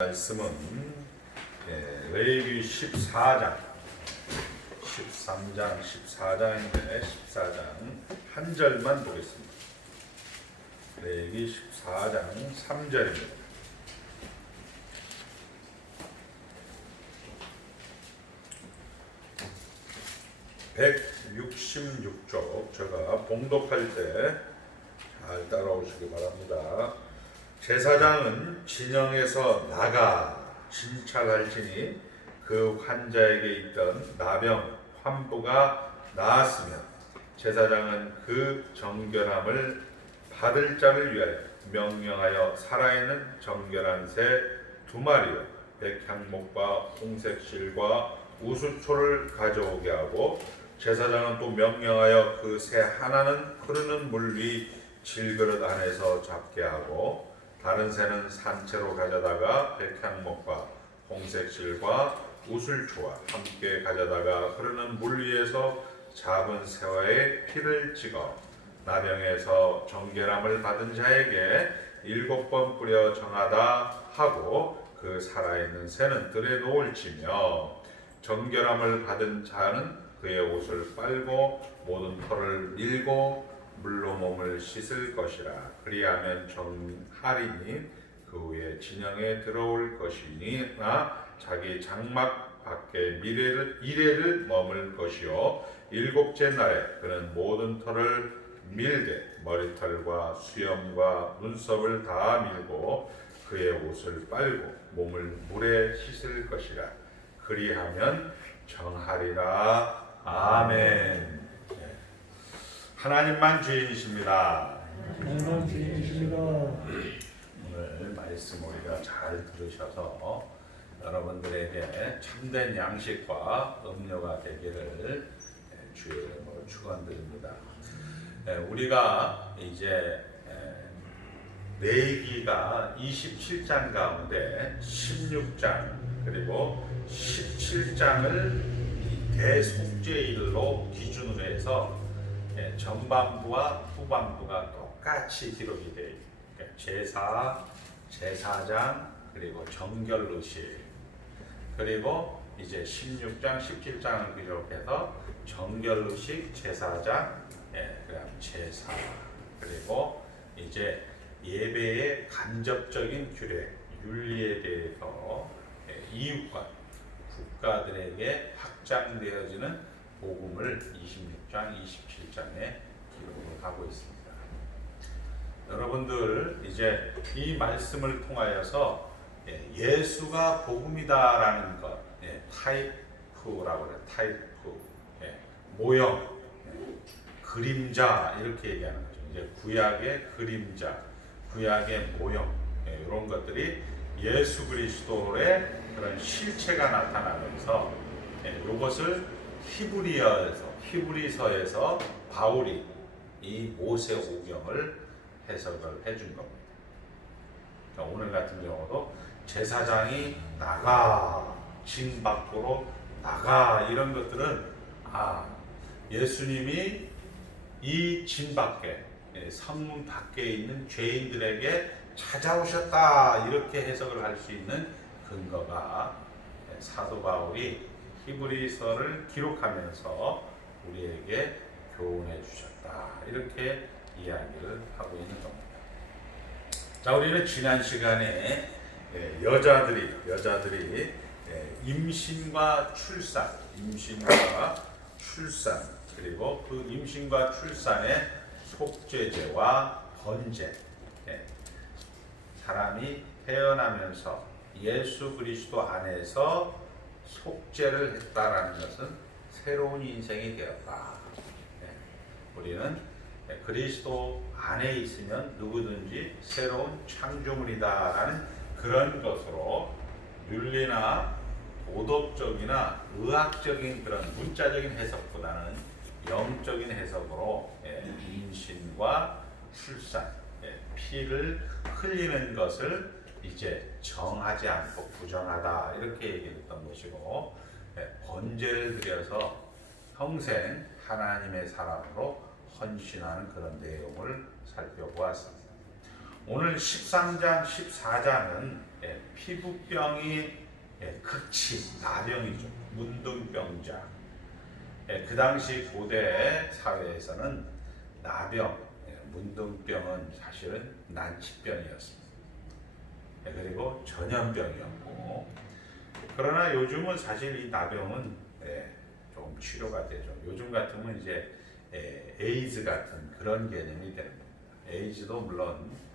말씀은 레위기 14장, 13장, 14장인데 14장 한 절만 보겠습니다. 레위기 14장 3절입니다. (166쪽) 제가 봉독할 때 잘 따라오시기 바랍니다. 제사장은 진영에서 나가 진찰할지니 그 환자에게 있던 나병 환부가 나았으면 제사장은 그 정결함을 받을 자를 위하여 명령하여 살아있는 정결한 새 2마리와 백향목과 홍색실과 우수초를 가져오게 하고, 제사장은 또 명령하여 그 새 하나는 흐르는 물 위 질그릇 안에서 잡게 하고, 다른 새는 산채로 가져다가 백향목과 홍색실과 우슬초와 함께 가져다가 흐르는 물 위에서 잡은 새와의 피를 찍어 나병에서 정결함을 받은 자에게 7번 뿌려 정하다 하고, 그 살아있는 새는 들에 놓을지며, 정결함을 받은 자는 그의 옷을 빨고 모든 털을 밀고 물로 몸을 씻을 것이라. 그리하면 정하리니 그 후에 진영에 들어올 것이니나 자기 장막 밖에 이래를 머물 것이요, 7째 날에 그는 모든 털을 밀되 머리털과 수염과 눈썹을 다 밀고 그의 옷을 빨고 몸을 물에 씻을 것이라. 그리하면 정하리라. 아멘. 하나님만 주인이십니다. 하나님만 주인이십니다. 오늘 말씀 우리가 잘 들으셔서 여러분들에게 참된 양식과 음료가 되기를 주의 이름으로 축원드립니다. 우리가 이제 레위기가 27장 가운데 16장 그리고 17장을 대속죄일로 기준으로 해서 전반부와 후반부가 똑같이 기록이 되어 있습니다. 제사, 제사장, 그리고 정결의식, 그리고 이제 16장, 17장을 기록해서 정결의식, 제사장, 그다음 제사, 그리고 이제 예배의 간접적인 규례, 윤리에 대해서 이웃과 국가들에게 확장되어지는 복음을 26장, 27장에 기록을 하고 있습니다. 여러분들 이제 이 말씀을 통하여서 예수가 복음이다라는 것, 타이프라고 해요. 타이프, 모형, 그림자 이렇게 얘기하는 거죠. 이제 구약의 그림자, 구약의 모형, 이런 것들이 예수 그리스도의 그런 실체가 나타나면서 이것을 히브리서에서 바울이 이 모세오경을 해석을 해준 겁니다. 그러니까 오늘 같은 경우도 제사장이 나가, 진 밖으로 나가, 이런 것들은 예수님이 이 진 밖에, 성문 밖에 있는 죄인들에게 찾아오셨다, 이렇게 해석을 할 수 있는 근거가 사도 바울이 히브리서를 기록하면서 우리에게 교훈해 주셨다, 이렇게 이야기를 하고 있는 겁니다. 자, 우리는 지난 시간에 여자들이 임신과 출산, 그리고 그 임신과 출산의 속죄제와 번제, 사람이 태어나면서 예수 그리스도 안에서 속죄를 했다라는 것은 새로운 인생이 되었다. 우리는 그리스도 안에 있으면 누구든지 새로운 창조물이다라는 그런 것으로 윤리나 도덕적이나 의학적인 그런 문자적인 해석보다는 영적인 해석으로 임신과 출산, 피를 흘리는 것을 이제 정하지 않고 부정하다, 이렇게 얘기했던 것이고, 번제를 드려서 평생 하나님의 사람으로 헌신하는 그런 내용을 살펴보았습니다. 오늘 13장, 14장은 피부병이 극치, 나병이죠. 문둥병자. 그 당시 고대 사회에서는 나병, 문둥병은 사실은 난치병이었습니다. 그리고 전염병이었고, 그러나 요즘은 사실 이 나병은 조금 치료가 되죠. 요즘 같으면 이제 에이즈 같은 그런 개념이 됩니다. 에이즈도 물론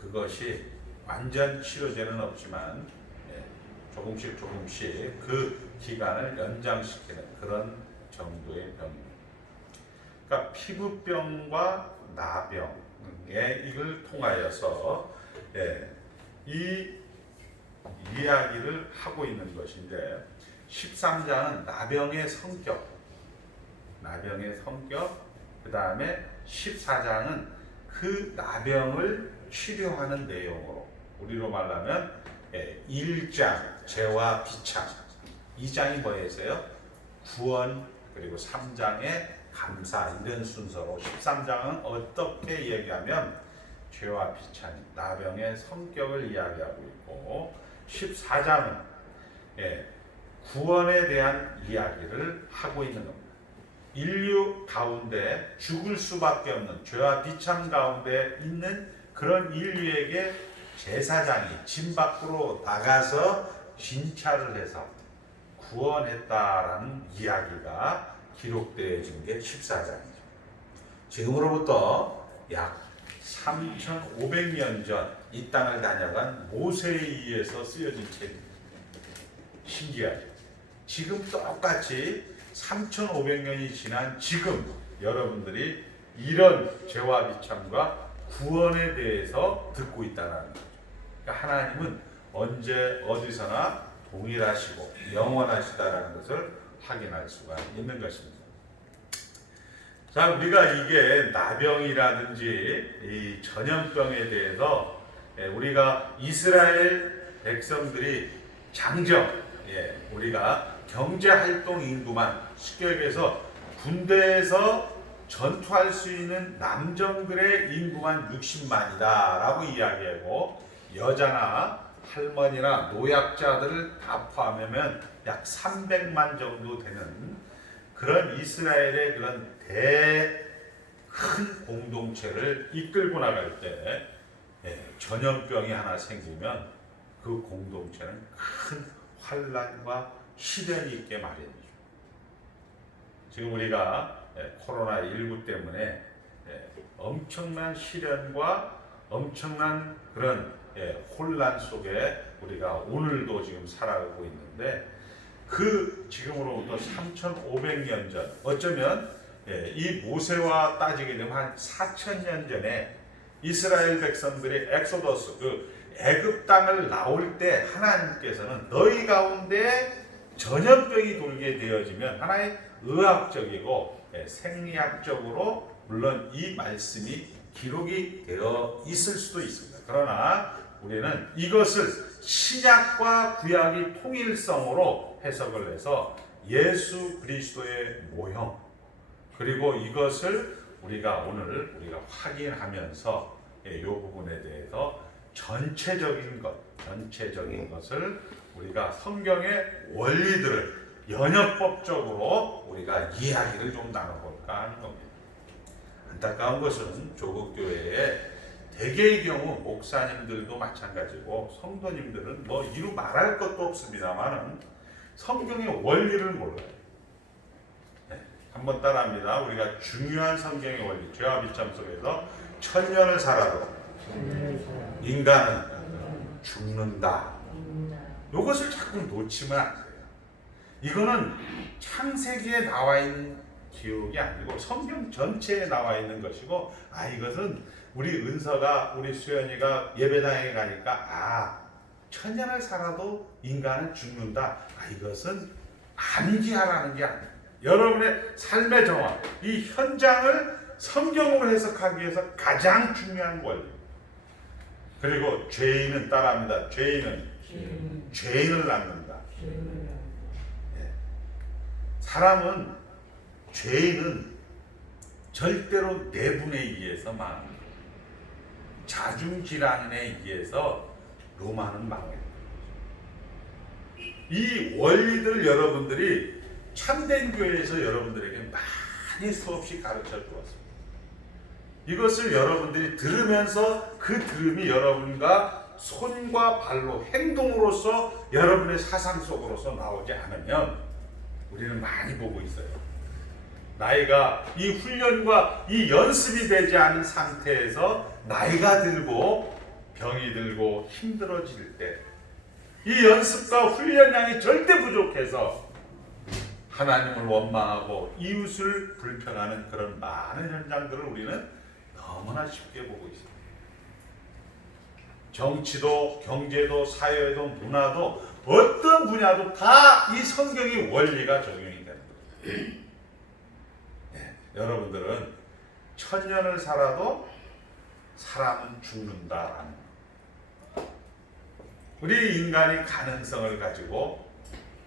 그것이 완전 치료제는 없지만 조금씩 그 기간을 연장시키는 그런 정도의 병입니다. 그러니까 피부병과 나병의 이걸 통하여서 이 이야기를 하고 있는 것인데 13장은 나병의 성격, 그 다음에 14장은 그 나병을 치료하는 내용으로 우리로 말하면 1장 죄와 비참, 2장이 뭐였어요? 구원, 그리고 3장의 감사, 이런 순서로 13장은 어떻게 얘기하면 죄와 비참, 나병의 성격을 이야기하고 있고 14장은 구원에 대한 이야기를 하고 있는 겁니다. 인류 가운데 죽을 수밖에 없는 죄와 비참 가운데 있는 그런 인류에게 제사장이 진 밖으로 나가서 진찰을 해서 구원했다라는 이야기가 기록되어진 게 14장이죠. 지금으로부터 약 3,500년 전 이 땅을 다녀간 모세에 의해서 쓰여진 책입니다. 신기하죠. 지금 똑같이 3,500년이 지난 지금 여러분들이 이런 죄와 비참과 구원에 대해서 듣고 있다는 거죠. 그러니까 하나님은 언제 어디서나 동일하시고 영원하시다라는 것을 확인할 수가 있는 것입니다. 자, 우리가 이게 나병이라든지 이 전염병에 대해서 우리가 이스라엘 백성들이 장정, 우리가 경제활동 인구만, 쉽게 얘기해서 군대에서 전투할 수 있는 남정들의 인구만 60만이다 라고 이야기하고, 여자나 할머니나 노약자들을 다 포함하면 약 300만 정도 되는 그런 이스라엘의 그런 큰 공동체를 이끌고 나갈 때 전염병이 하나 생기면 그 공동체는 큰 환란과 시련이 있게 마련이죠. 지금 우리가 코로나19 때문에 엄청난 시련과 엄청난 그런 혼란 속에 우리가 오늘도 지금 살아가고 있는데, 그 지금으로부터 3,500년 전, 어쩌면 이 모세와 따지게 되면 한 4,000년 전에 이스라엘 백성들이 엑소더스, 그 애굽 땅을 나올 때 하나님께서는 너희 가운데 전염병이 돌게 되어지면, 하나의 의학적이고 생리학적으로 물론 이 말씀이 기록이 되어 있을 수도 있습니다. 그러나 우리는 이것을 신약과 구약의 통일성으로 해석을 해서 예수 그리스도의 모형, 그리고 이것을 우리가 오늘 확인하면서 이 부분에 대해서 전체적인 것을 우리가 성경의 원리들을 연역법적으로 우리가 이야기를 좀 나눠볼까 하는 겁니다. 안타까운 것은 조국교회에 대개의 경우 목사님들도 마찬가지고 성도님들은 뭐 이루 말할 것도 없습니다만은 성경의 원리를 몰라요. 한번 따라합니다. 우리가 중요한 성경의 원리, 죄와 비참 속에서 1000년을 살아도 인간은 죽는다. 이것을 자꾸 놓치면 안 돼요. 이거는 창세기에 나와 있는 기록이 아니고 성경 전체에 나와 있는 것이고, 이것은 우리 은서가, 우리 수연이가 예배당에 가니까 1000년을 살아도 인간은 죽는다. 이것은 암기하라는 게 아니에요. 여러분의 삶의 정황, 이 현장을 성경으로 해석하기 위해서 가장 중요한 원리. 그리고 죄인은 따라합니다. 죄인을 낳는다. 사람은, 죄인은 절대로 내분에 의해서 망합니다. 자중질환에 의해서 로마는 망했다. 이 원리들 여러분들이 참된 교회에서 여러분들에게 많이 수없이 가르쳐 주었습니다. 이것을 여러분들이 들으면서 그 들음이 여러분과 손과 발로 행동으로서 여러분의 사상 속으로서 나오지 않으면 우리는 많이 보고 있어요. 나이가 이 훈련과 이 연습이 되지 않은 상태에서 나이가 들고 병이 들고 힘들어질 때 이 연습과 훈련량이 절대 부족해서 하나님을 원망하고 이웃을 불평하는 그런 많은 현장들을 우리는 너무나 쉽게 보고 있습니다. 정치도 경제도 사회도 문화도 어떤 분야도 다 이 성경의 원리가 적용이 되는 거예요. 네, 여러분들은 천년을 살아도 사람은 죽는다라는 거예요. 우리 인간이 가능성을 가지고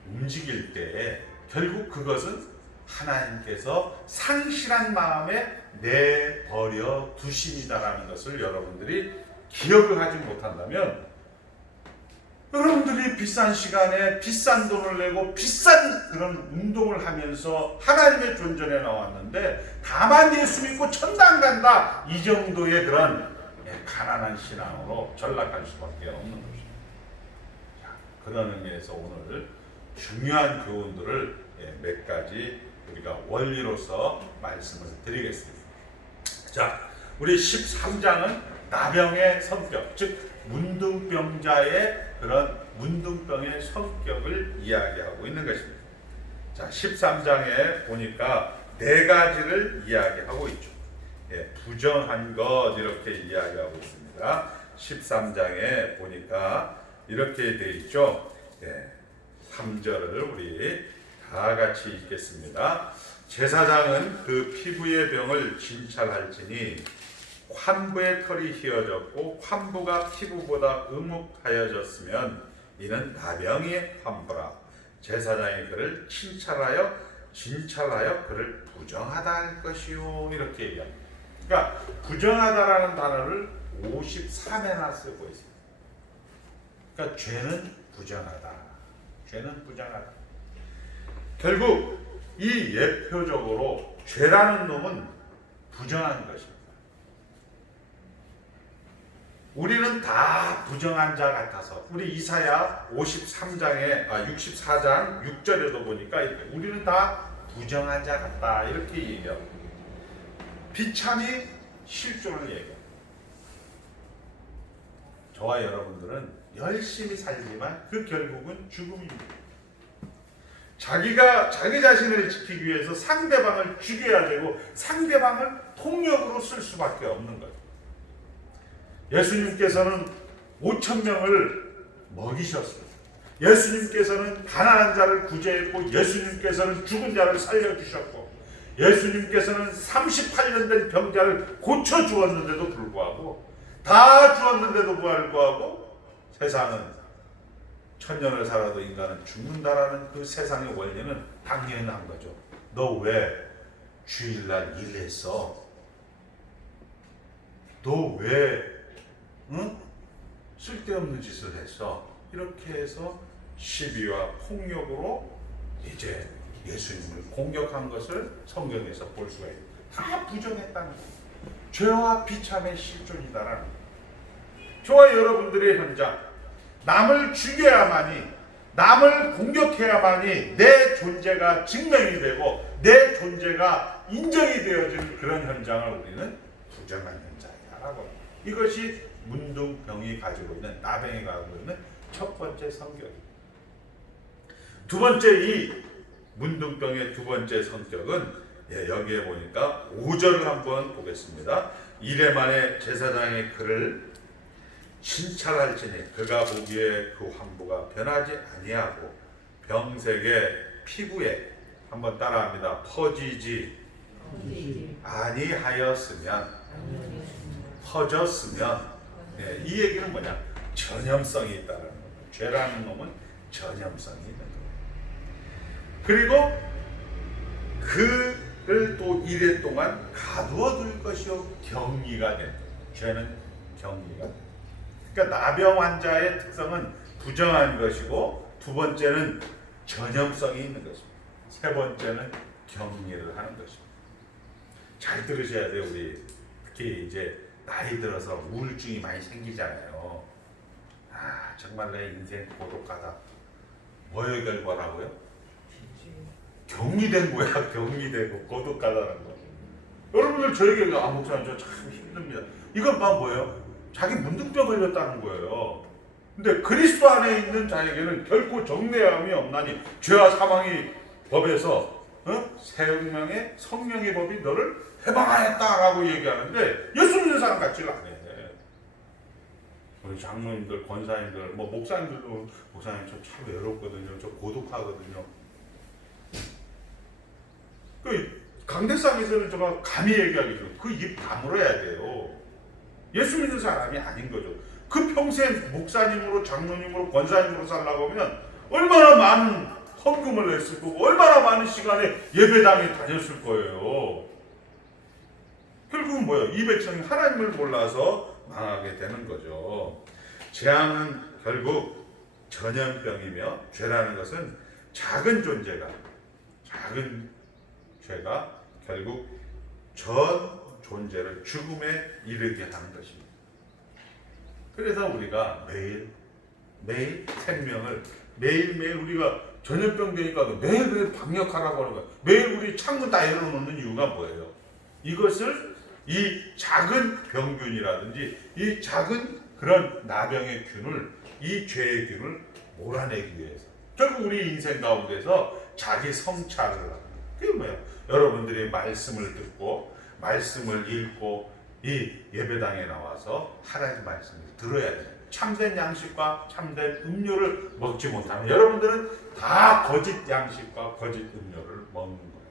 움직일 때에 결국 그것은 하나님께서 상실한 마음에 내버려 두심이다라는 것을 여러분들이 기억을 하지 못한다면 여러분들이 비싼 시간에 비싼 돈을 내고 비싼 그런 운동을 하면서 하나님의 존전에 나왔는데 다만 예수 믿고 천당 간다 이 정도의 그런 가난한 신앙으로 전락할 수밖에 없는 것입니다. 그런 의미에서 오늘 중요한 교훈들을 몇 가지 우리가 원리로서 말씀을 드리겠습니다. 자, 우리 13장은 나병의 성격, 즉 문둥병자의 그런 문둥병의 성격을 이야기하고 있는 것입니다. 자, 13장에 보니까 네 가지를 이야기하고 있죠. 부정한 것 이렇게 이야기하고 있습니다. 13장에 보니까 이렇게 되어 있죠. 3절을 우리 다 같이 읽겠습니다. 제사장은 그 피부의 병을 진찰할지니 환부의 털이 휘어졌고 환부가 피부보다 음욱하여졌으면 이는 나병의 환부라. 제사장이 그를 진찰하여 그를 부정하다 할 것이요. 이렇게 얘기합니다. 그러니까 부정하다라는 단어를 53회나 쓰고 있습니다. 그러니까 죄는 부정하다. 죄는 부정하다. 결국 이 예표적으로 죄라는 놈은 부정한 것입니다. 우리는 다 부정한 자 같아서 우리 이사야 64장 6절에도 보니까 우리는 다 부정한 자 같다 이렇게 얘기하고 비참히 실존을 얘기합니다. 저와 여러분들은 열심히 살지만 그 결국은 죽음입니다. 자기가 자기 자신을 지키기 위해서 상대방을 죽여야 되고 상대방을 폭력으로 쓸 수밖에 없는 거죠. 예수님께서는 5,000명을 먹이셨습니다. 예수님께서는 가난한 자를 구제했고 예수님께서는 죽은 자를 살려주셨고 예수님께서는 38년 된 병자를 고쳐주었는데도 불구하고 다 주었는데도 불구하고 세상은 천년을 살아도 인간은 죽는다라는 그 세상의 원리는 당연한 거죠. 너 왜 주일날 일했어? 너 왜 쓸데없는 짓을 했어? 이렇게 해서 시비와 폭력으로 이제 예수님을 공격한 것을 성경에서 볼 수가 있어요. 다 부정했다는 거예요. 죄와 비참의 실존이다라는 거예요. 저와 여러분들의 현장, 남을 죽여야만이, 남을 공격해야만이 내 존재가 증명이 되고 내 존재가 인정이 되어지는 그런 현장을 우리는 부정한 현장이라고 합니다. 이것이 문둥병이 가지고 있는, 나병이 가지고 있는 첫 번째 성격입니다. 두 번째 이 문둥병의 두 번째 성격은 여기에 보니까 5절을 한번 보겠습니다. 이래 만에 제사장이 그를 진찰할지니 그가 보기에 그 환부가 변하지 아니하고 병색의 피부에 한번 따라합니다. 퍼지지 아니하였으면 퍼졌으면 이 얘기는 뭐냐? 전염성이 있다는 거예요. 죄라는 놈은 전염성이 있는 거예요. 그리고 그를 또 이래 동안 가두어 둘 것이요 격리가 된 죄는 경미가 돼요. 그러니까 나병 환자의 특성은 부정한 것이고, 두 번째는 전염성이 있는 것입니다. 세 번째는 경미를 하는 것입니다. 잘 들으셔야 돼요. 우리 특히 이제 나이 들어서 우울증이 많이 생기잖아요. 아, 정말 내 인생 고독하다. 뭐의 결과라고요? 경미된 거야. 경미되고 고독하다는 거. 여러분들 저에게 목사님 저 참 힘듭니다. 이건 봐 뭐예요? 자기 문둥병 걸렸다는 거예요. 근데 그리스도 안에 있는 자에게는 결코 정죄함이 없나니 죄와 사망의 법에서 생명의 성령의 법이 너를 해방하였다라고 얘기하는데 예수 믿는 사람 같지를 않아. 우리 장로님들, 권사님들, 뭐 목사님들도 목사님 저 참 외롭거든요. 저 고독하거든요. 그 강대상에서는 제가 감히 얘기하기로 그 입 다물어야 돼요. 예수 믿는 사람이 아닌 거죠. 그 평생 목사님으로 장로님으로 권사님으로 살라고 하면 얼마나 많은 헌금을 냈을 거고 얼마나 많은 시간에 예배당에 다녔을 거예요. 결국은 뭐예요? 이 백성이 하나님을 몰라서 망하게 되는 거죠. 재앙은 결국 전염병이며 죄라는 것은 작은 죄가 결국 전 존재를 죽음에 이르게 하는 것입니다. 그래서 우리가 매일 생명을 매일매일 우리가 전염병 되니까 매일매일 방역하라고 하는 거예요. 매일 우리 창문 다 열어놓는 이유가 뭐예요? 이것을 이 작은 병균이라든지 이 작은 그런 나병의 균을 이 죄의 균을 몰아내기 위해서 결국 우리 인생 가운데서 자기 성찰을 하는 거예요. 그게 뭐예요? 여러분들이 말씀을 듣고 말씀을 읽고 이 예배당에 나와서 하나님의 말씀을 들어야 돼요. 참된 양식과 참된 음료를 먹지 못하면 여러분들은 다 거짓 양식과 거짓 음료를 먹는 거예요.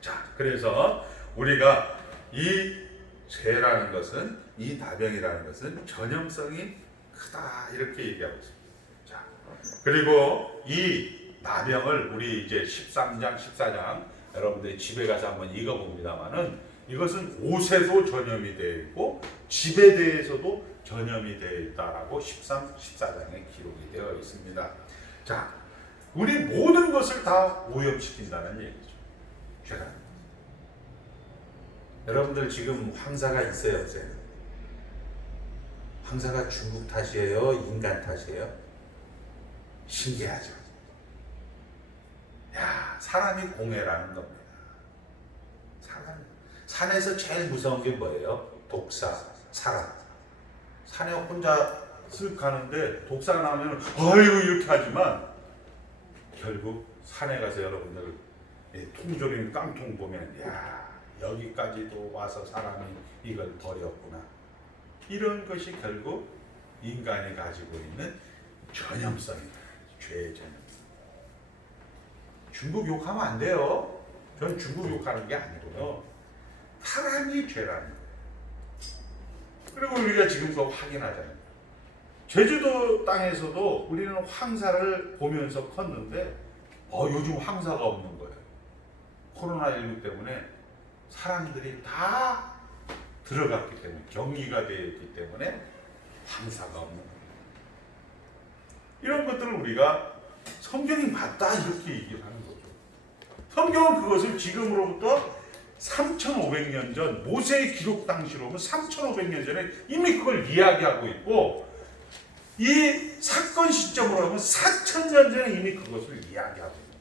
자, 그래서 우리가 이 죄라는 것은 이 나병이라는 것은 전염성이 크다 이렇게 얘기하고 있습니다. 자, 그리고 이 나병을 우리 이제 13장, 14장 여러분들이 집에 가서 한번 읽어봅니다만은 이것은 옷에도 전염이 되어 있고 집에 대해서도 전염이 되어 있다라고 13, 14장에 기록이 되어 있습니다. 자, 우리 모든 것을 다 오염시킨다는 얘기죠. 죄라는 것. 여러분들 지금 황사가 있어요, 없어요? 황사가 중국 탓이에요? 인간 탓이에요? 신기하죠. 야, 사람이 공해라는 겁니다. 산에서 제일 무서운 게 뭐예요? 독사, 사람. 산에 혼자 쓱 가는데 독사가 나오면 아이고 이렇게 하지만 결국 산에 가서 여러분들 통조림 깡통 보면 야, 여기까지도 와서 사람이 이걸 버렸구나. 이런 것이 결국 인간이 가지고 있는 전염성이다. 죄의 전염성. 중국 욕하면 안 돼요. 전 중국 욕하는 게 아니고요. 사람이 죄라는 거예요. 그리고 우리가 지금 그거 확인하잖아요. 제주도 땅에서도 우리는 황사를 보면서 컸는데 요즘 황사가 없는 거예요. 코로나19 때문에 사람들이 다 들어갔기 때문에 격리가 되어 있기 때문에 황사가 없는 거예요. 이런 것들을 우리가 성경이 맞다 이렇게 얘기를 하는 거죠. 성경은 그것을 지금으로부터 3,500년 전 모세의 기록 당시로 보면 3,500년 전에 이미 그걸 이야기하고 있고 이 사건 시점으로 하면 4,000년 전에 이미 그것을 이야기하고 있는 거예요.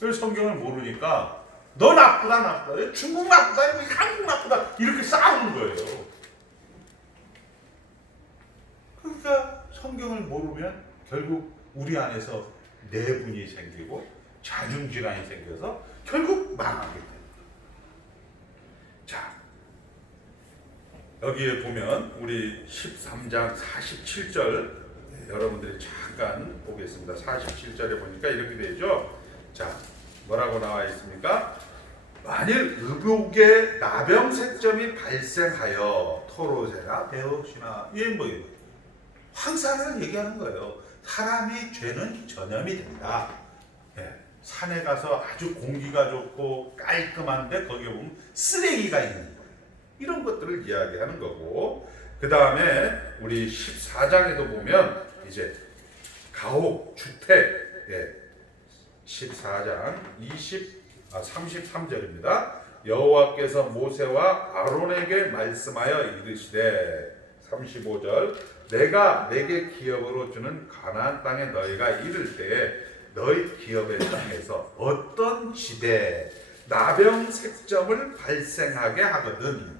그래서 성경을 모르니까 너 나쁘다 중국 나쁘다 한국 나쁘다 이렇게 싸우는 거예요. 그러니까 성경을 모르면 결국 우리 안에서 내분이 생기고 자중질환이 생겨서 결국 망하게 돼요. 자, 여기에 보면 우리 13장 47절 여러분들이 잠깐 보겠습니다. 47절에 보니까 이렇게 되죠. 자, 뭐라고 나와 있습니까? 만일 의복에 나병색점이 발생하여 토로제나 배옥이나 이게 뭐예요? 황사를 얘기하는 거예요. 사람이 죄는 전염이 된다. 산에 가서 아주 공기가 좋고 깔끔한데 거기에 보면 쓰레기가 있는 거예요. 이런 것들을 이야기하는 거고, 그 다음에 우리 14장에도 보면 이제 가옥, 주택, 14장 33절입니다. 여호와께서 모세와 아론에게 말씀하여 이르시되 35절 내가 내게 기업으로 주는 가나안 땅에 너희가 이를 때에 너희 기업의 땅에서 어떤 지대 나병 색점을 발생하게 하거든.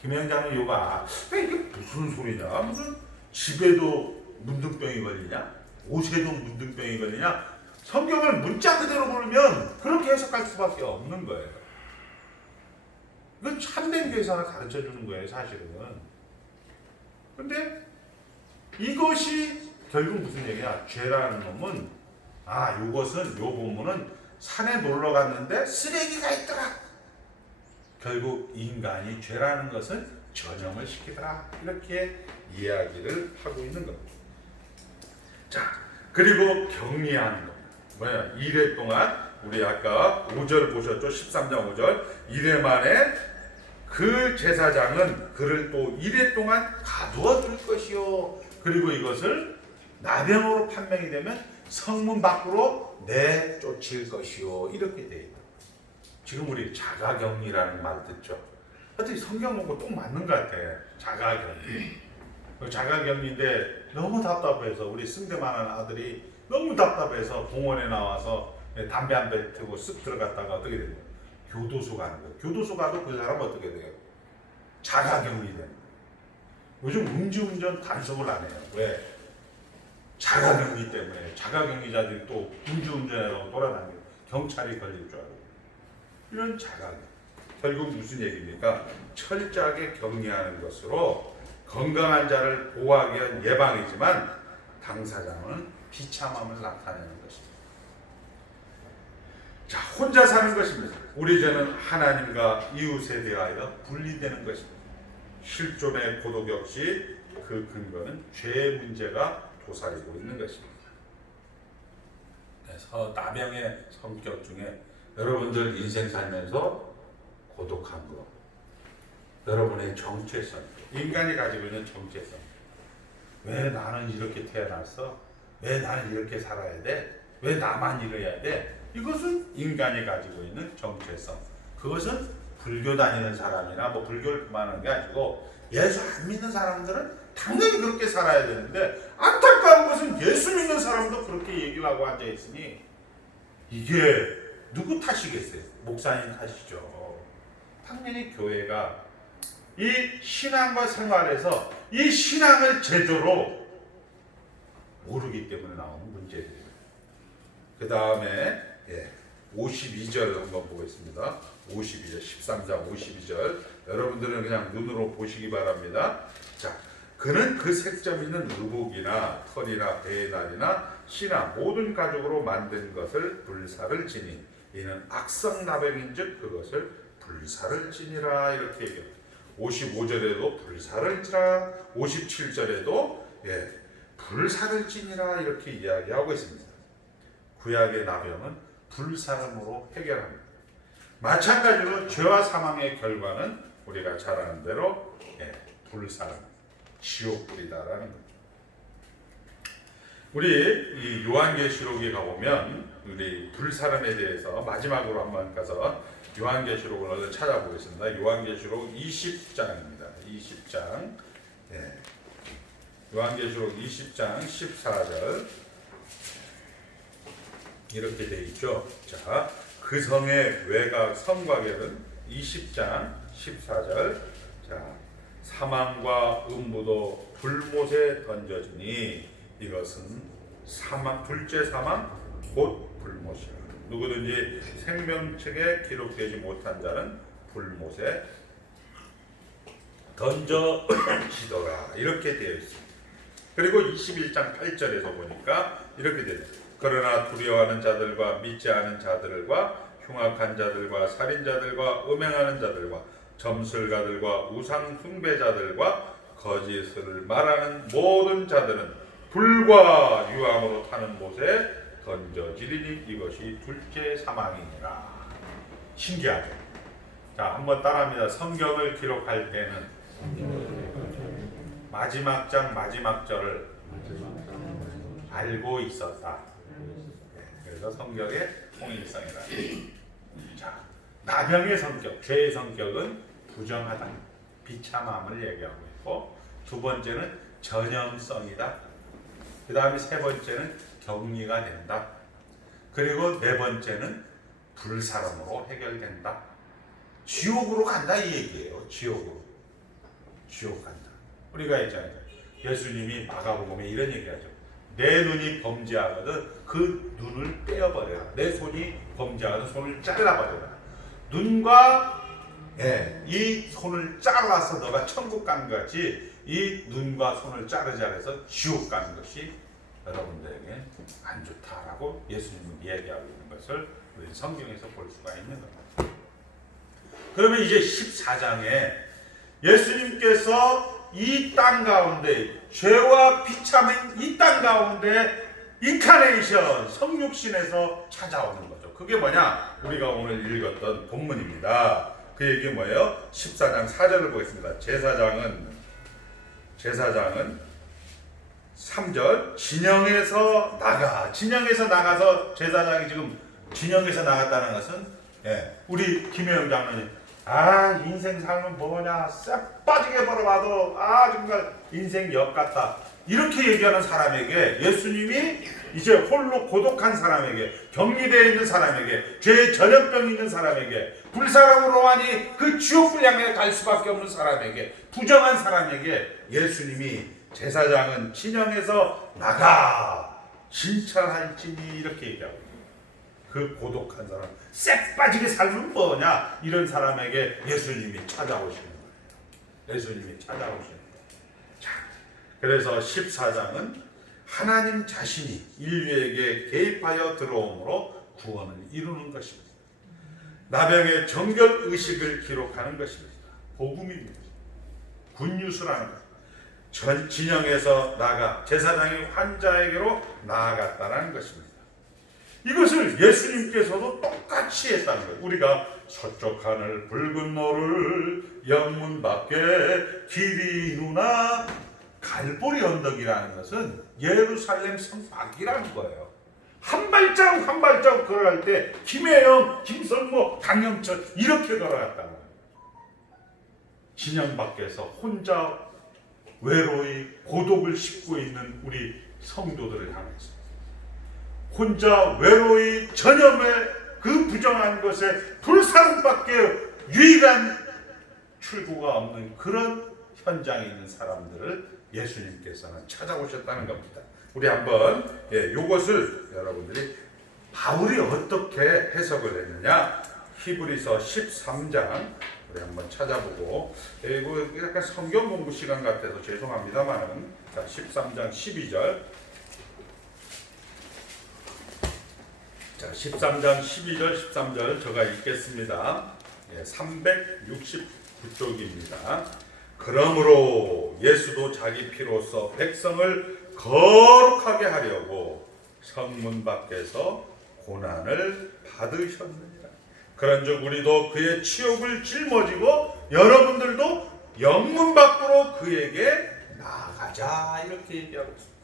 김영장은 요가 이게 무슨 소리냐, 무슨 집에도 문둥병이 걸리냐, 옷에도 문둥병이 걸리냐. 성경을 문자 그대로 보면 그렇게 해석할 수밖에 없는 거예요. 이건 참된 계산을 가르쳐 주는 거예요, 사실은. 근데 이것이 결국 무슨 얘기냐? 죄라는 놈은 이것은 요 본문은 산에 놀러 갔는데 쓰레기가 있더라. 결국 인간이 죄라는 것은 전염을 시키더라. 이렇게 이야기를 하고 있는 겁니다. 자, 그리고 격리하는 것. 뭐야? 2회 동안 우리 아까 5절 보셨죠? 13장 5절. 2회 만에 그 제사장은 그를 또 1회 동안 가두어 둘 것이요. 그리고 이것을 나병으로 판명이 되면 성문 밖으로 내쫓을 것이요. 이렇게 돼 있다. 지금 우리 자가격리라는 말 듣죠? 어떻게 성경 보고 또 맞는 것 같아. 자가격리. 자가격리인데 너무 답답해서 우리 승대만한 아들이 너무 답답해서 공원에 나와서 담배 한 배 피우고 쓱 들어갔다가 어떻게 돼요? 교도소 가는 거예요. 교도소 가도 그 사람 어떻게 돼요? 자가격리 되는 거예요. 요즘 음주운전 단속을 안 해요. 왜? 자가격리 때문에. 자가격리자들이 또 음주운전하고 돌아다니고 경찰이 걸릴 줄 알고. 이런 자가격리. 결국 무슨 얘기입니까? 철저하게 격리하는 것으로 건강한 자를 보호하기 위한 예방이지만 당사자는 비참함을 나타내는 것입니다. 자, 혼자 사는 것입니다. 우리 죄는 하나님과 이웃에 대하여 분리되는 것입니다. 실존의 고독 역시 그 근거는 죄의 문제가 도사리고 있는 것입니다. 그래서 나병의 성격 중에 여러분들 인생 살면서 고독한 거, 여러분의 정체성, 인간이 가지고 있는 정체성. 왜 나는 이렇게 태어났어? 왜 나는 이렇게 살아야 돼? 왜 나만 이래야 돼? 이것은 인간이 가지고 있는 정체성. 그것은 불교 다니는 사람이나 불교를 그만하는 게 아니고 예수 안 믿는 사람들은 당연히 그렇게 살아야 되는데, 안타까운 것은 예수 믿는 사람도 그렇게 얘기를 하고 앉아 있으니 이게 누구 탓이겠어요? 목사님 탓이죠. 당연히 교회가 이 신앙과 생활에서 이 신앙을 제조로 모르기 때문에 나오는 문제들이에요. 그 다음에 52절 한번 보겠습니다. 52절, 13장 52절. 여러분들은 그냥 눈으로 보시기 바랍니다. 자, 그는 그 색점 있는 의복이나 털이나 배날이나 씨나 모든 가죽으로 만든 것을 불사를 지니 이는 악성나병인즉 그것을 불사를 지니라. 이렇게 얘기합니다. 55절에도 불사를 지라, 57절에도 불사를 지니라 이렇게 이야기하고 있습니다. 구약의 나병은 불사름으로 해결합니다. 마찬가지로 죄와 사망의 결과는 우리가 잘 아는 대로 불사름, 지옥불이다라는 거죠. 우리 이 요한계시록에 가보면 우리 불사름에 대해서 마지막으로 한번 가서 요한계시록을 얼른 찾아보겠습니다. 요한계시록 20장입니다. 20장. 요한계시록 20장 14절. 이렇게 돼 있죠. 자, 그 성의 외곽 성곽에는 20장 14절. 자, 사망과 음부도 불못에 던져지니 이것은 사망, 둘째 사망 곧 불못이라. 누구든지 생명책에 기록되지 못한 자는 불못에 던져지더라. 이렇게 되어 있습니다. 그리고 21장 8절에서 보니까 이렇게 되죠. 그러나 두려워하는 자들과 믿지 않은 자들과 흉악한 자들과 살인자들과 음행하는 자들과 점술가들과 우상 숭배자들과 거짓을 말하는 모든 자들은 불과 유황으로 타는 못에 던져지리니 이것이 둘째 사망이니라. 신기하죠. 자, 한번 따라합니다. 성경을 기록할 때는 마지막 장 마지막 절을 알고 있었다. 그래서 성경의 통일성이다. 자, 나병의 성격, 죄의 성격은 부정하다, 비참함을 얘기하고 있고, 두 번째는 전염성이다. 그 다음에 세 번째는 격리가 된다. 그리고 네 번째는 불사름으로 해결된다. 지옥으로 간다 이 얘기예요. 지옥으로. 지옥 간다. 우리가 있잖아요. 예수님이 마가복음에 이런 얘기하죠. 내 눈이 범죄하거든 그 눈을 떼어버려라. 내 손이 범죄하거든 손을 잘라버려라. 눈과 이 손을 잘라서 너가 천국 가는 것 같이 이 눈과 손을 자르지 않아서 지옥 가는 것이 여러분들에게 안 좋다라고 예수님은 얘기하고 있는 것을 우리 성경에서 볼 수가 있는 겁니다. 그러면 이제 14장에 예수님께서 이 땅 가운데 죄와 비참한 이 땅 가운데 인카네이션 성육신에서 찾아오는 거죠. 그게 뭐냐? 우리가 오늘 읽었던 본문입니다. 그 얘기 뭐예요? 14장 4절을 보겠습니다. 제사장은 3절 진영에서 나가서 제사장이 지금 진영에서 나갔다는 것은 우리 김혜영 장로님 인생 삶은 뭐냐 싹 빠지게 벌어봐도 정말 인생 역 같다 이렇게 얘기하는 사람에게 예수님이 이제 홀로 고독한 사람에게 격리되어 있는 사람에게 죄의 전염병이 있는 사람에게 불사람으로 하니 그 지옥불 향해 갈 수밖에 없는 사람에게 부정한 사람에게 예수님이 제사장은 진영에서 나가 진찰할지니 이렇게 얘기하고 그 고독한 사람 쎄 빠지게 살면 뭐냐 이런 사람에게 예수님이 찾아오시는 거예요. 예수님이 찾아오시는 거예요. 자, 그래서 14장은 하나님 자신이 인류에게 개입하여 들어옴으로 구원을 이루는 것입니다. 나병의 정결 의식을 기록하는 것입니다. 복음입니다. 굿뉴스라는 것. 전 진영에서 제사장이 환자에게로 나아갔다는 것입니다. 이것을 예수님께서도 똑같이 했다는 거예요. 우리가 서쪽 하늘 붉은 노를 영문 밖에 길이 이루나 갈보리 언덕이라는 것은 예루살렘 성 밖이라는 거예요. 한 발자국 한 발자국 걸어갈 때 김혜영, 김성모, 강영철 이렇게 걸어갔다는 거예요. 진영 밖에서 혼자 외로이 고독을 싣고 있는 우리 성도들을 향해서 혼자 외로이 전염의 그 부정한 것에 불사름밖에 유일한 출구가 없는 그런 현장에 있는 사람들을 예수님께서는 찾아오셨다는 겁니다. 우리 한번 이것을 여러분들이 바울이 어떻게 해석을 했느냐 히브리서 13장 우리 한번 찾아보고 이거 약간 성경 공부 시간 같아서 죄송합니다만은 자 13장 12절 자 13장 12절 13절 제가 읽겠습니다. 369쪽입니다. 그러므로 예수도 자기 피로써 백성을 거룩하게 하려고 성문 밖에서 고난을 받으셨느니라. 그런즉 우리도 그의 치욕을 짊어지고 여러분들도 영문 밖으로 그에게 나아가자 이렇게 얘기하고 있습니다.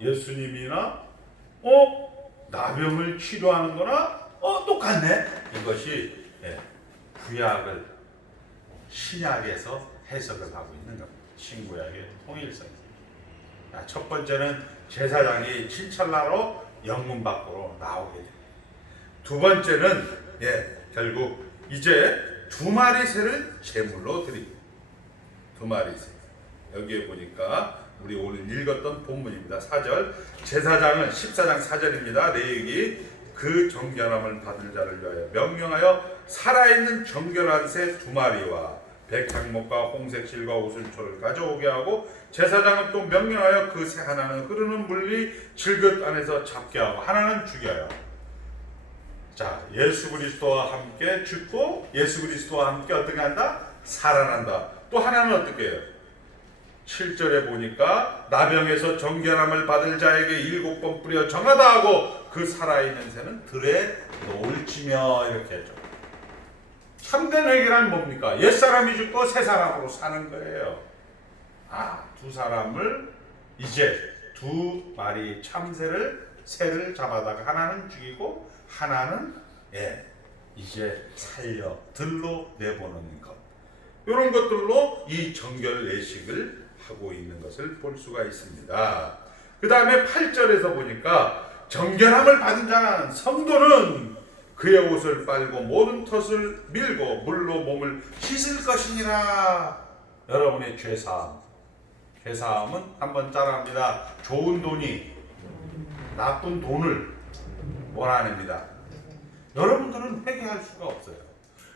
예수님이나 나병을 치료하는 거나 똑같네. 이것이 구약을 신약에서 해석을 하고 있는 겁니다. 신구약의 통일성입니다. 첫 번째는 제사장이 진찰나로 영문 밖으로 나오게 됩니다. 두 번째는 결국 이제 두 마리 새를 제물로 드립니다. 두 마리 새. 여기에 보니까 우리 오늘 읽었던 본문입니다. 4절 제사장은 14장 4절입니다. 레위기 그 정결함을 받을 자를 위하여 명령하여 살아있는 정결한 새 두 마리와 백향목과 홍색 실과 우슬초를 가져오게 하고 제사장은 또 명령하여 그 새 하나는 흐르는 물이 질긋 안에서 잡게 하고 하나는 죽여요. 자, 예수 그리스도와 함께 죽고 예수 그리스도와 함께 어떻게 한다? 살아난다. 또 하나는 어떻게 해요? 7절에 보니까 나병에서 정결함을 받을 자에게 7번 뿌려 정하다 하고 그 살아있는 새는 들에 놓을지며 이렇게 했죠. 참된 회개란 뭡니까? 옛사람이 죽고 새 사람으로 사는 거예요. 두 사람을 이제 두 마리 참새를 새를 잡아다가 하나는 죽이고 하나는 이제 살려 들로 내보는 것. 이런 것들로 이 정결 예식을 하고 있는 것을 볼 수가 있습니다. 그 다음에 8절에서 보니까 정결함을 받은 자는 성도는 그의 옷을 빨고 모든 덫을 밀고 물로 몸을 씻을 것이니라. 여러분의 죄사함. 죄사함은 한번 따라합니다. 좋은 돈이 나쁜 돈을 원하냅니다. 여러분들은 회개할 수가 없어요.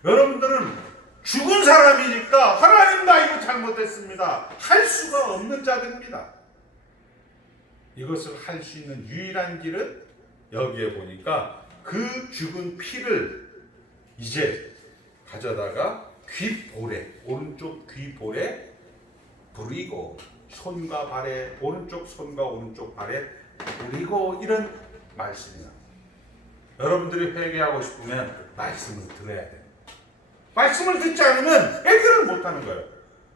여러분들은 죽은 사람이니까 하나님 나 이거 잘못했습니다 할 수가 없는 자들입니다. 이것을 할 수 있는 유일한 길은 여기에 보니까 그 죽은 피를 이제 가져다가 귀볼에, 오른쪽 귀볼에 부리고 손과 발에, 오른쪽 손과 오른쪽 발에 부리고, 이런 말씀이야. 여러분들이 회개하고 싶으면 말씀을 들어야 돼요. 말씀을 듣지 않으면 해결을 못하는 거예요.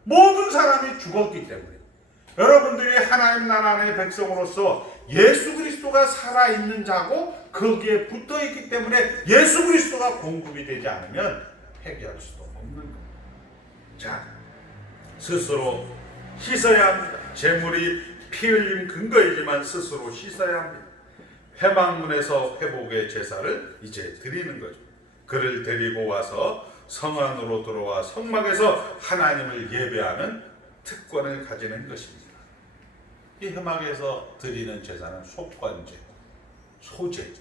모든 사람이 죽었기 때문에. 여러분들이 하나님 나라 안의 백성으로서 예수 그리스도가 살아있는 자고 거기에 붙어있기 때문에 예수 그리스도가 공급이 되지 않으면 회개할 수도 없는 거예요. 자, 스스로 씻어야 합니다. 재물이 피 흘림 근거이지만 스스로 씻어야 합니다. 회막문에서 회복의 제사를 이제 드리는 거죠. 그를 데리고 와서 성 안으로 들어와 성막에서 하나님을 예배하는 특권을 가지는 것입니다. 이 회막에서 드리는 제사는 속건제, 소제,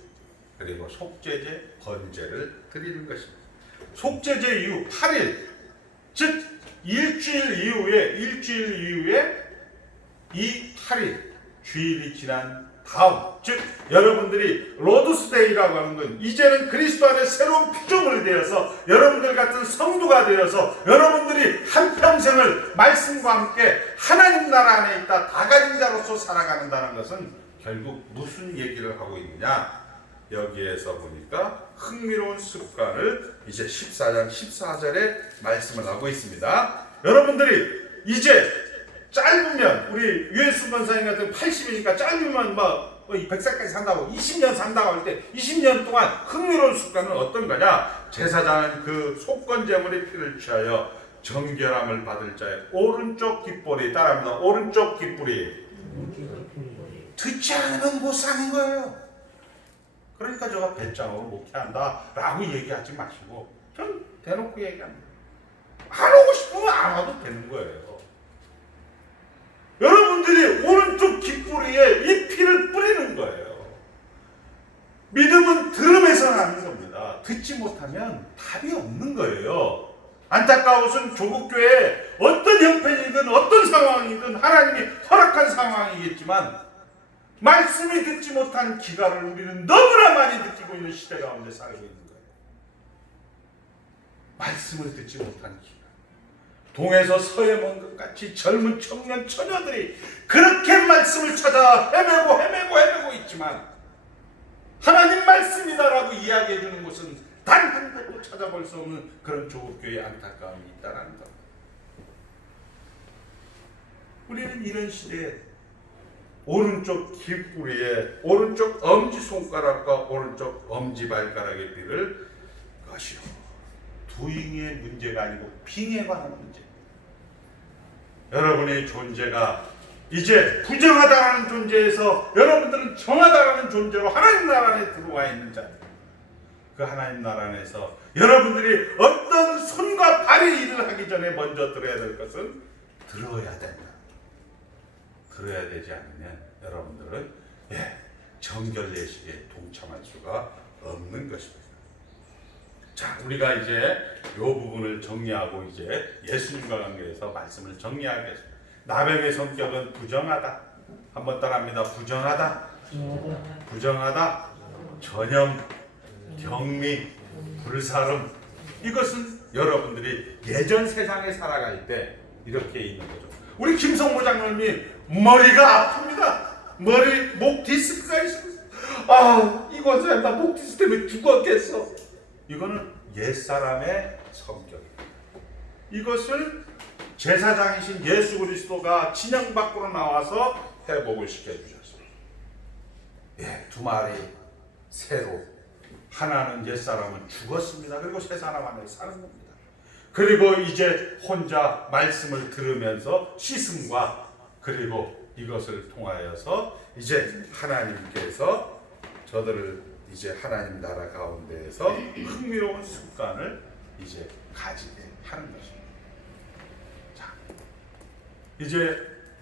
그리고 속제제, 번제를 드리는 것입니다. 속제제 이후 8일, 즉 일주일 이후에 이 8일, 주일이 지난 다음, 즉 여러분들이 로드스데이라고 하는 건 이제는 그리스도 안에 새로운 피조물이 되어서 여러분들 같은 성도가 되어서 여러분들이 한평생을 말씀과 함께 하나님 나라 안에 있다 다 가진 자로서 살아가는다는 것은 결국 무슨 얘기를 하고 있느냐? 여기에서 보니까 흥미로운 습관을 이제 14장 14절에 말씀을 하고 있습니다. 여러분들이 이제 짧으면, 우리 유해수 권사님 같은 80이니까 짧으면 막 100살까지 산다고, 20년 산다고 할 때 20년 동안 흥미로운 습관은 어떤 거냐? 제사장은 그 속건제물의 피를 취하여 정결함을 받을 자의 오른쪽 깃볼이, 따라합니다. 오른쪽 깃볼이 듣지 않으면 못 사는 거예요. 그러니까 제가 배짱으로 목회한다 라고 얘기하지 마시고 전 대놓고 얘기합니다. 안 오고 싶으면 안 와도 되는 거예요. 여러분들이 오른쪽 깃뿌리에 이 피를 뿌리는 거예요. 믿음은 들음에서 나는 겁니다. 듣지 못하면 답이 없는 거예요. 안타까운 것은 조국교회에 어떤 형편이든 어떤 상황이든 하나님이 허락한 상황이겠지만 말씀이 듣지 못한 기갈을 우리는 너무나 많이 느끼고 있는 시대 가운데 살고 있는 거예요. 말씀을 듣지 못한 기갈. 동에서 서에 먼 것 같이 젊은 청년 처녀들이 그렇게 말씀을 찾아 헤매고 있지만 하나님 말씀이다라고 이야기해 주는 곳은 단 한 곳도 찾아볼 수 없는 그런 조국교회의 안타까움이 있다는 것. 우리는 이런 시대에 오른쪽 깃뿌리에 오른쪽 엄지손가락과 오른쪽 엄지발가락의 피를 것이요, 두잉의 문제가 아니고 빙에 관한 문제입니다. 여러분의 존재가 이제 부정하다라는 존재에서 여러분들은 정하다라는 존재로 하나님 나라 안에 들어와 있는 자들. 그 하나님 나라 안에서 여러분들이 어떤 손과 발의 일을 하기 전에 먼저 들어야 될 것은 들어야 된다. 들어야 되지 않으면 여러분들은 정결 예식에 동참할 수가 없는 것입니다. 자, 우리가 이제 이 부분을 정리하고 이제 예수님과 관계해서 말씀을 정리하겠습니다. 나병의 성격은 부정하다. 한번 따라합니다. 부정하다. 부정하다. 전염, 경미, 불사름. 이것은 여러분들이 예전 세상에 살아갈 때 이렇게 있는 거죠. 우리 김성모 장로님이 머리가 아픕니다. 목 디스크가 있습니다. 아, 이곳에 나 목 디스크 때문에 죽었겠어. 이거는 옛사람의 성격이에요. 이것을 제사장이신 예수 그리스도가 진영 밖으로 나와서 회복을 시켜주셨어요. 예, 두 마리 새로, 하나는 옛사람은 죽었습니다. 그리고 새 사람 안에 사는 겁니다. 그리고 이제 혼자 말씀을 들으면서 씻음과 그리고 이것을 통하여서 이제 하나님께서 저들을 이제 하나님 나라 가운데에서 흥미로운 습관을 이제 가지게 하는 것입니다. 자, 이제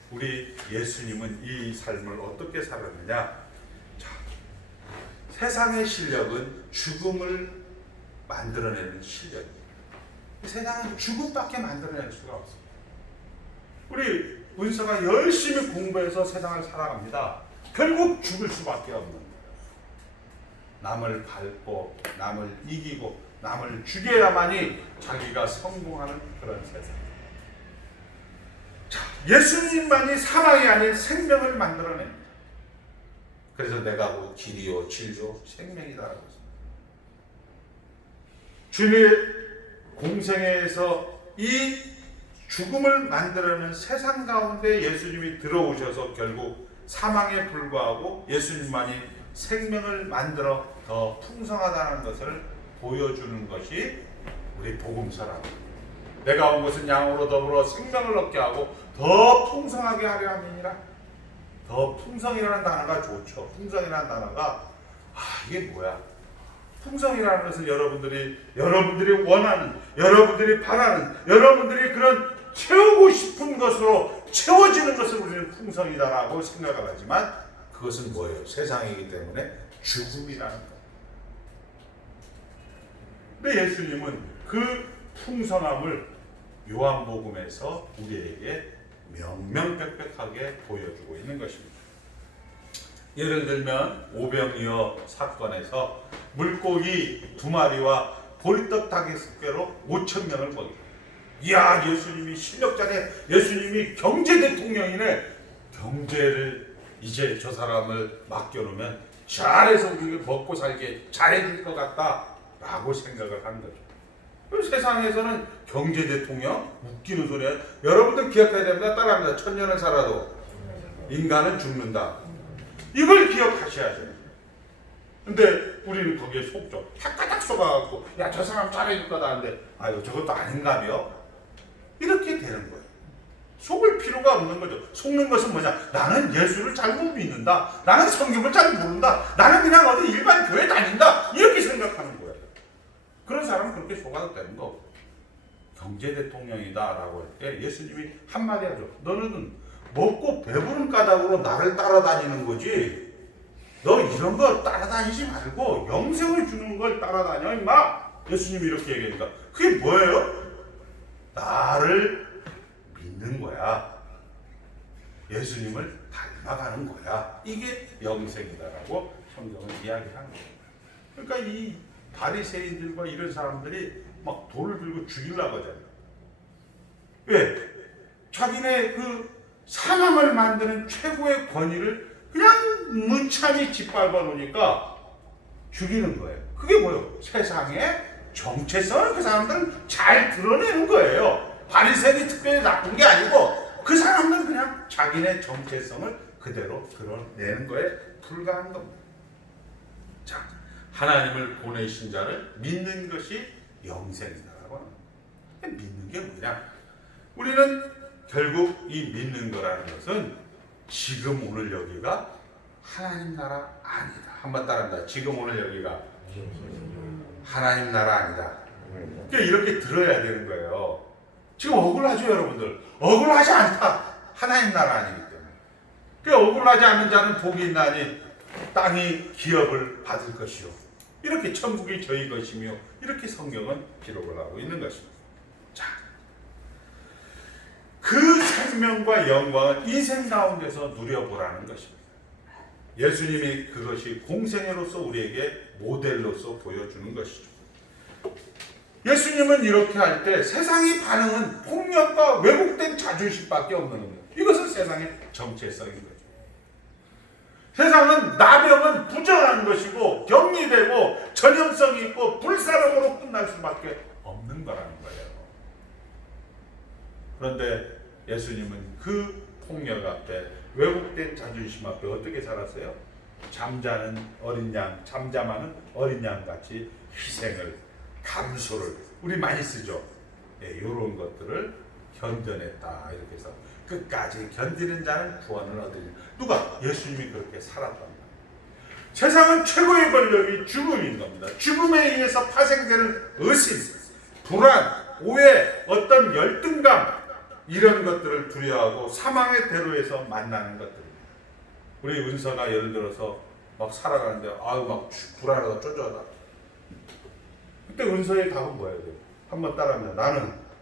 우리 예수님은 이 삶을 어떻게 살았느냐? 자, 세상의 실력은 죽음을 만들어내는 실력입니다. 세상은 죽음밖에 만들어낼 수가 없습니다. 우리 은서가 열심히 공부해서 세상을 살아갑니다. 결국 죽을 수밖에 없는 거예요. 남을 밟고 남을 이기고 남을 죽여야만이 자기가 성공하는 그런 세상. 자, 예수님만이 사망이 아닌 생명을 만들어냅니다. 그래서 내가 곧 길이요 진리요 생명이다라고 했습니다. 주님의 공생애에서 이 죽음을 만들어내는 세상 가운데 예수님이 들어오셔서 결국 사망에 불과하고 예수님만이 생명을 만들어 더 풍성하다는 것을 보여주는 것이 우리 복음서라고. 내가 온 것은 양으로 더불어 생명을 얻게 하고 더 풍성하게 하려 함이니라. 더 풍성이라는 단어가 좋죠. 풍성이라는 단어가 이게 뭐야? 풍성이라는 것은 여러분들이 원하는, 여러분들이 바라는, 여러분들이 그런 채우고 싶은 것으로 채워지는 것을 우리는 풍성이다라고 생각을 하지만 그것은 뭐예요? 세상이기 때문에 죽음이라는 것. 근데 예수님은 그 풍성함을 요한복음에서 우리에게 명명백백하게 보여주고 있는 것입니다. 예를 들면 오병이어 사건에서 물고기 2마리와 보리떡 5개로 5,000명을 먹입니다. 이야, 예수님이 실력자네, 예수님이 경제 대통령이네. 경제를 이제 저 사람을 맡겨놓으면 잘해서 우리가 먹고 살게 잘해줄 것 같다라고 생각을 한 거죠. 세상에서는 경제 대통령 웃기는 소리야. 여러분들 기억해야 됩니다. 따라합니다. 1000년을 살아도 인간은 죽는다. 이걸 기억하셔야죠. 근데 우리는 거기에 속죠. 탁탁 속아갖고 야, 저 사람 잘해줄 거다 하는데 아유, 저것도 아닌가며? 이렇게 되는 거예요. 속을 필요가 없는 거죠. 속는 것은 뭐냐? 나는 예수를 잘 못 믿는다. 나는 성경을 잘 모른다. 나는 그냥 어디 일반 교회 다닌다. 이렇게 생각하는 거예요. 그런 사람은 그렇게 속아도 되는 거. 경제 대통령이다라고 할 때 예수님이 한마디 하죠. 너는 먹고 배부른 까닭으로 나를 따라다니는 거지. 너 이런 거 따라다니지 말고 영생을 주는 걸 따라다녀 임마. 예수님이 이렇게 얘기하니까 그게 뭐예요? 나를 믿는 거야. 예수님을 닮아가는 거야. 이게 영생이다라고 성경은 이야기하는 거예요. 그러니까 이 바리새인들과 이런 사람들이 막 돌을 들고 죽이려고 하잖아요. 왜? 자기네 그 사망을 만드는 최고의 권위를 그냥 무참히 짓밟아 놓으니까 죽이는 거예요. 그게 뭐예요? 세상의 정체성을 그 사람들은 잘 드러내는 거예요. 바리새인이 특별히 나쁜 게 아니고 그 사람들은 그냥 자기네 정체성을 그대로 드러내는 거에 불과한 겁니다. 자, 하나님을 보내신 자를 믿는 것이 영생이다라고 하는 거예요. 믿는 게 뭐냐? 우리는 결국 이 믿는 거라는 것은 지금 오늘 여기가 하나님 나라 아니다. 한번 따라합니다. 지금 오늘 여기가 하나님 나라 아니다. 그러니까 이렇게 들어야 되는 거예요. 지금 억울하죠, 여러분들? 억울하지 않다. 하나님 나라 아니기 때문에. 그러니까 억울하지 않는 자는 복이 있나니 땅이 기업을 받을 것이요. 이렇게 천국이 저희 것이며 이렇게 성경은 기록을 하고 있는 것입니다. 자, 그 생명과 영광을 인생 가운데서 누려보라는 것입니다. 예수님이 그것이 공생애로서 우리에게 모델로서 보여주는 것이죠. 예수님은 이렇게 할 때 세상의 반응은 폭력과 왜곡된 자존심밖에 없는 거예요. 이것은 세상의 정체성인 거죠. 세상은 나병은 부정한 것이고 격리되고 전염성이 있고 불사령으로 끝날 수밖에 없는 거라는 거예요. 그런데 예수님은 그 폭력 앞에 왜곡된 자존심 앞에 어떻게 살았어요? 잠자는 어린 양, 잠잠하는 어린 양 같이 희생을, 감수를 우리 많이 쓰죠. 이런 것들을 견뎌냈다. 이렇게 해서 끝까지 견디는 자는 구원을 얻으리. 누가? 예수님이 그렇게 살았단 말이에요. 세상은 최고의 권력이 죽음인 겁니다. 죽음에 의해서 파생되는 의심, 불안, 오해, 어떤 열등감 이런 것들을 두려워하고 사망의 대로에서 만나는 것들입니다. 우리 은서가 예를 들어서 막 살아가는데 아유 막 불안하다 쪼져하다. 그때 은서의 답은 뭐예요? 한번 따라합니다. 나는